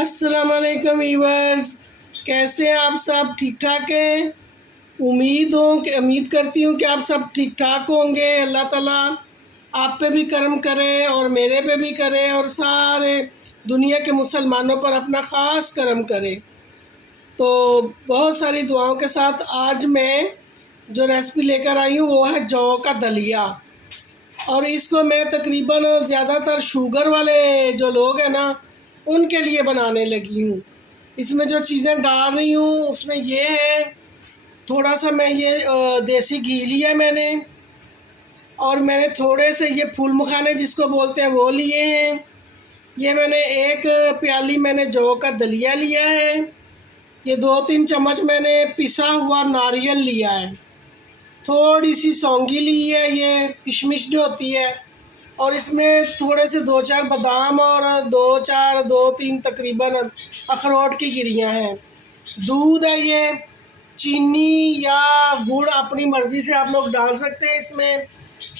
अस्सलाम वालेकुम वीवर्स, कैसे हैं आप सब? ठीक ठाक हैं? उम्मीद करती हूँ कि आप सब ठीक ठाक होंगे। अल्लाह ताला आप पे भी करम करे और मेरे पे भी करे और सारे दुनिया के मुसलमानों पर अपना ख़ास करम करे। तो बहुत सारी दुआओं के साथ आज मैं जो रेसिपी लेकर आई हूँ वो है जौ का दलिया। और इसको मैं तकरीबन ज़्यादातर शुगर वाले जो लोग हैं ना उनके लिए बनाने लगी हूँ। इसमें जो चीज़ें डाल रही हूँ उसमें ये है, थोड़ा सा मैं ये देसी घी लिया मैंने, और मैंने थोड़े से ये फूल मखाने जिसको बोलते हैं वो लिए हैं। ये मैंने एक प्याली मैंने जौ का दलिया लिया है। ये 2-3 चम्मच मैंने पिसा हुआ नारियल लिया है। थोड़ी सी सौंगी ली है, ये किशमिश जो होती है, और इसमें थोड़े से 2-4 बादाम और 2-3 तकरीबन अखरोट की गिरियाँ हैं। दूध है, ये चीनी या गुड़ अपनी मर्ज़ी से आप लोग डाल सकते हैं इसमें।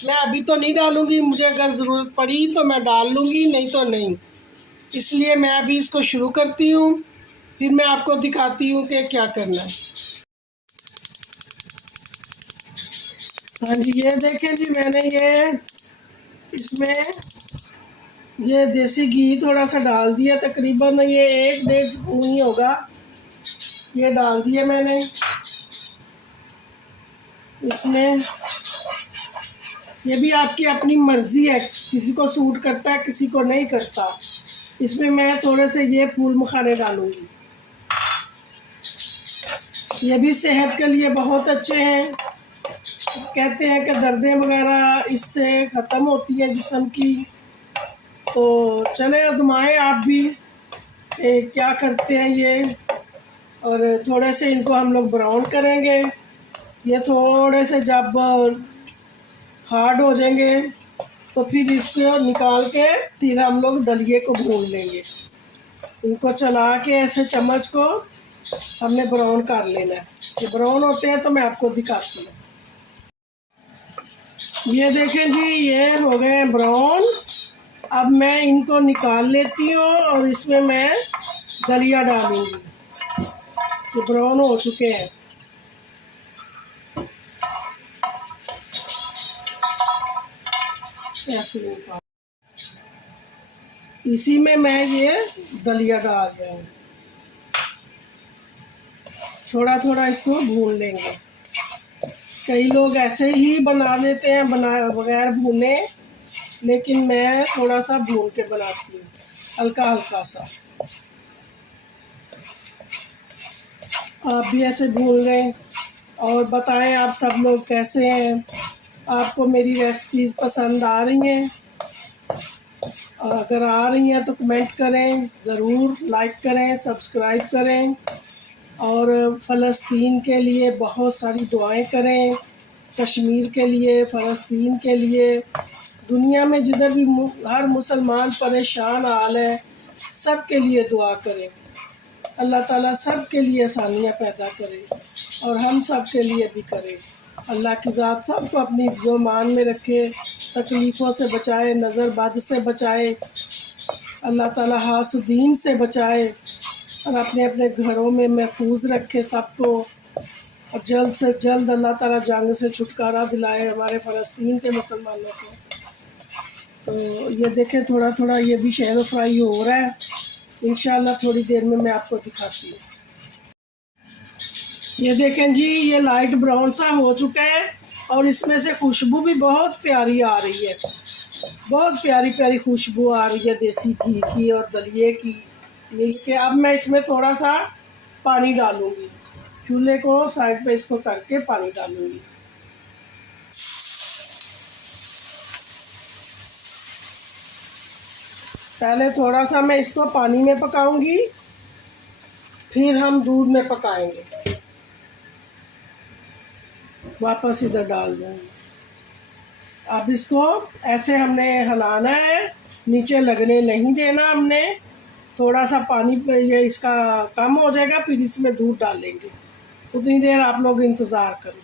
मैं अभी तो नहीं डालूँगी, मुझे अगर ज़रूरत पड़ी तो मैं डाल लूँगी, नहीं तो नहीं। इसलिए मैं अभी इसको शुरू करती हूँ, फिर मैं आपको दिखाती हूँ कि क्या करना है। हाँ जी, ये देखें जी, मैंने ये इसमें ये देसी घी थोड़ा सा डाल दिया, तकरीबन ये 1-1.5 स्पून ही होगा, ये डाल दिया मैंने इसमें। ये भी आपकी अपनी मर्ज़ी है, किसी को सूट करता है किसी को नहीं करता। इसमें मैं थोड़े से ये फूल मखाने डालूँगी, ये भी सेहत के लिए बहुत अच्छे हैं। कहते हैं कि दर्दें वगैरह इससे ख़त्म होती हैं जिस्म की। तो चले आजमाएं आप भी क्या करते हैं ये। और थोड़े से इनको हम लोग ब्राउन करेंगे। ये थोड़े से जब हार्ड हो जाएंगे तो फिर इसको निकाल के फिर हम लोग दलिए को भून लेंगे। इनको चला के ऐसे चम्मच को हमने ब्राउन कर लेना है। ये ब्राउन होते हैं तो मैं आपको दिखाती हूँ। ये देखें जी, ये हो गए ब्राउन। अब मैं इनको निकाल लेती हूँ और इसमें मैं दलिया डालूँगी। ये ब्राउन हो चुके हैं। ऐसे निकाल, इसी में मैं ये दलिया डाल रही हूँ। थोड़ा थोड़ा इसको भून लेंगे। कई लोग ऐसे ही बना देते हैं बना बगैर भूने, लेकिन मैं थोड़ा सा भून के बनाती हूँ, हल्का हल्का सा। आप भी ऐसे भून लें और बताएं आप सब लोग कैसे हैं, आपको मेरी रेसिपीज़ पसंद आ रही हैं। अगर आ रही हैं तो कमेंट करें ज़रूर, लाइक करें, सब्सक्राइब करें, और फ़लस्तीन के लिए बहुत सारी दुआएं करें, कश्मीर के लिए, फ़लस्तीन के लिए, दुनिया में जिधर भी हर मुसलमान परेशान हाल है, सब के लिए दुआ करें। अल्लाह ताला सब के लिए आसानियाँ पैदा करे और हम सब के लिए भी करे। अल्लाह की ज़ात सबको अपनी ईमान में रखे, तकलीफ़ों से बचाए, नज़र बद से बचाए, अल्लाह ताला हासदीन से बचाए और अपने अपने घरों में महफूज रखे सबको। और जल्द से जल्द अल्लाह ताला जंग से छुटकारा दिलाए हमारे फ़लस्तीन के मुसलमानों को। तो ये देखें, थोड़ा थोड़ा ये भी शैलो फ्राई हो रहा है। इंशाल्लाह थोड़ी देर में मैं आपको दिखाती हूँ। ये देखें जी, ये लाइट ब्राउन सा हो चुका है और इसमें से खुशबू भी बहुत प्यारी आ रही है। बहुत प्यारी प्यारी खुशबू आ रही है देसी घी की और दलिए की मिल के। अब मैं इसमें थोड़ा सा पानी डालूँगी, चूल्हे को साइड पे इसको करके पानी डालूँगी। पहले थोड़ा सा मैं इसको पानी में पकाऊंगी, फिर हम दूध में पकाएंगे। वापस इधर डाल दूँगी। अब इसको ऐसे हमने हिलाना है, नीचे लगने नहीं देना हमने। थोड़ा सा पानी ये इसका कम हो जाएगा, फिर इसमें दूध डालेंगे। उतनी देर आप लोग इंतज़ार करो।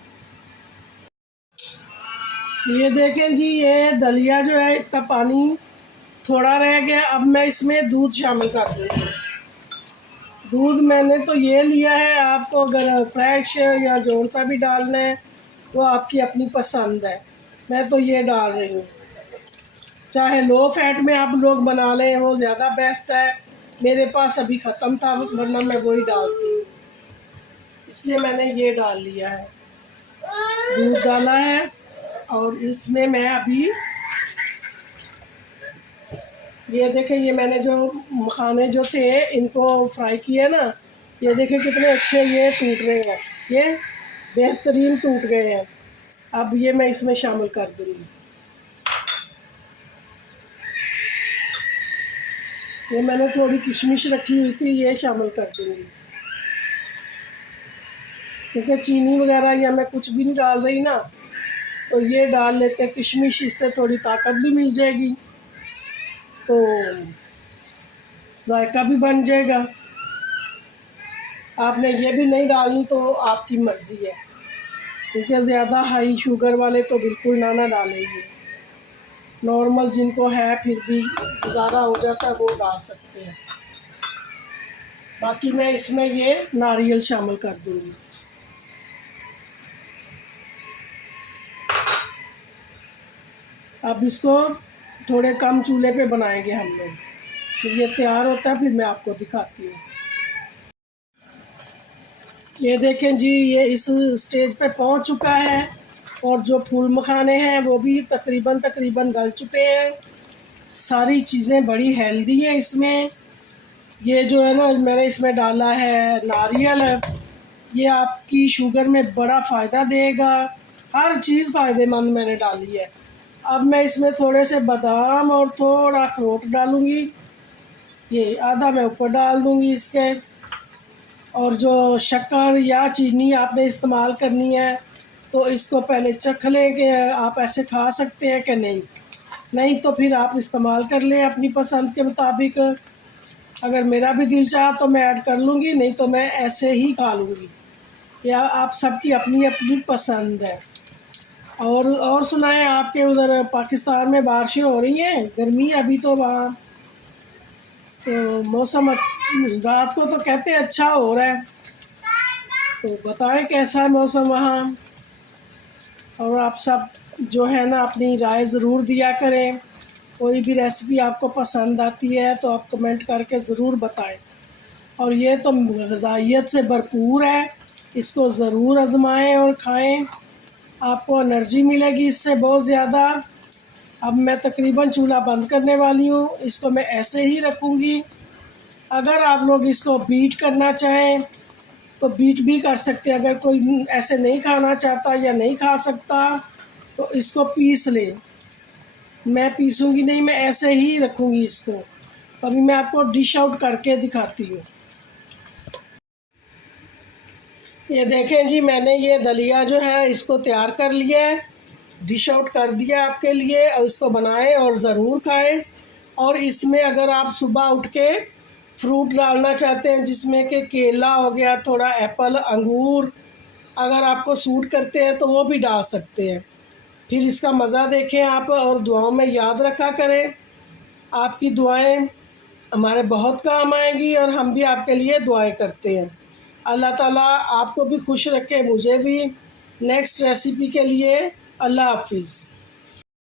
ये देखें जी, ये दलिया जो है इसका पानी थोड़ा रह गया। अब मैं इसमें दूध शामिल कर दूँगी। दूध मैंने तो ये लिया है, आपको अगर फ्रेश या जौन सा भी डालना है वो आपकी अपनी पसंद है। मैं तो ये डाल रही हूँ। चाहे लो फैट में आप लोग बना लें वो ज़्यादा बेस्ट है। मेरे पास अभी ख़त्म था वरना मैं वही डालती हूँ, इसलिए मैंने ये डाल लिया है। दूध डाला है और इसमें मैं अभी ये देखें, ये मैंने जो मखाने जो थे इनको फ्राई किए ना, ये देखें कितने अच्छे ये टूट रहे हैं, ये बेहतरीन टूट गए हैं। अब ये मैं इसमें शामिल कर दूँगी। ये मैंने थोड़ी किशमिश रखी हुई थी, ये शामिल कर दूँगी, क्योंकि चीनी वगैरह या मैं कुछ भी नहीं डाल रही ना, तो ये डाल लेते हैं किशमिश, इससे थोड़ी ताकत भी मिल जाएगी, तो जायका भी बन जाएगा। आपने ये भी नहीं डालनी तो आपकी मर्ज़ी है, क्योंकि ज़्यादा हाई शुगर वाले तो बिल्कुल ना डालें। ये नॉर्मल जिनको है फिर भी गुजारा हो जाता है वो डाल सकते हैं। बाकी मैं इसमें ये नारियल शामिल कर दूँगी। अब इसको थोड़े कम चूल्हे पे बनाएंगे हम लोग। फिर ये तैयार होता है फिर मैं आपको दिखाती हूँ। ये देखें जी, ये इस स्टेज पे पहुंच चुका है और जो फूल मखाने हैं वो भी तकरीबन गल चुके हैं। सारी चीज़ें बड़ी हेल्दी हैं इसमें। ये जो है ना मैंने इसमें डाला है नारियल है, ये आपकी शुगर में बड़ा फ़ायदा देगा। हर चीज़ फ़ायदेमंद मैंने डाली है। अब मैं इसमें थोड़े से बादाम और थोड़ा अखरोट डालूँगी, ये आधा मैं ऊपर डाल दूँगी इसके। और जो शक्कर या चीनी आपने इस्तेमाल करनी है तो इसको पहले चख लें कि आप ऐसे खा सकते हैं कि नहीं, नहीं तो फिर आप इस्तेमाल कर लें अपनी पसंद के मुताबिक। अगर मेरा भी दिल चाहा तो मैं ऐड कर लूँगी, नहीं तो मैं ऐसे ही खा लूँगी, या आप सबकी अपनी अपनी पसंद है। और सुनाएं, आपके उधर पाकिस्तान में बारिशें हो रही हैं? गर्मी अभी तो वहाँ तो मौसम रात को तो कहते हैं अच्छा हो रहा है, तो बताएं कैसा है मौसम वहाँ। और आप सब जो है ना अपनी राय ज़रूर दिया करें। कोई भी रेसिपी आपको पसंद आती है तो आप कमेंट करके ज़रूर बताएं। और ये तो ग़िज़ाइयत से भरपूर है, इसको ज़रूर आजमाएं और खाएं, आपको एनर्जी मिलेगी इससे बहुत ज़्यादा। अब मैं तकरीबन चूल्हा बंद करने वाली हूँ, इसको मैं ऐसे ही रखूँगी। अगर आप लोग इसको बीट करना चाहें तो बीट भी कर सकते हैं। अगर कोई ऐसे नहीं खाना चाहता या नहीं खा सकता तो इसको पीस लें। मैं पीसूँगी नहीं, मैं ऐसे ही रखूँगी इसको। अभी मैं आपको डिश आउट करके दिखाती हूँ। ये देखें जी, मैंने ये दलिया जो है इसको तैयार कर लिया है, डिश आउट कर दिया आपके लिए। और इसको बनाएं और ज़रूर खाएं। और इसमें अगर आप सुबह उठ के फ्रूट डालना चाहते हैं जिसमें कि केला हो गया, थोड़ा एप्पल, अंगूर अगर आपको सूट करते हैं तो वो भी डाल सकते हैं। फिर इसका मज़ा देखें आप और दुआओं में याद रखा करें। आपकी दुआएं हमारे बहुत काम आएंगी और हम भी आपके लिए दुआएं करते हैं। अल्लाह ताला आपको भी खुश रखे, मुझे भी। नेक्स्ट रेसिपी के लिए अल्लाह हाफिज़।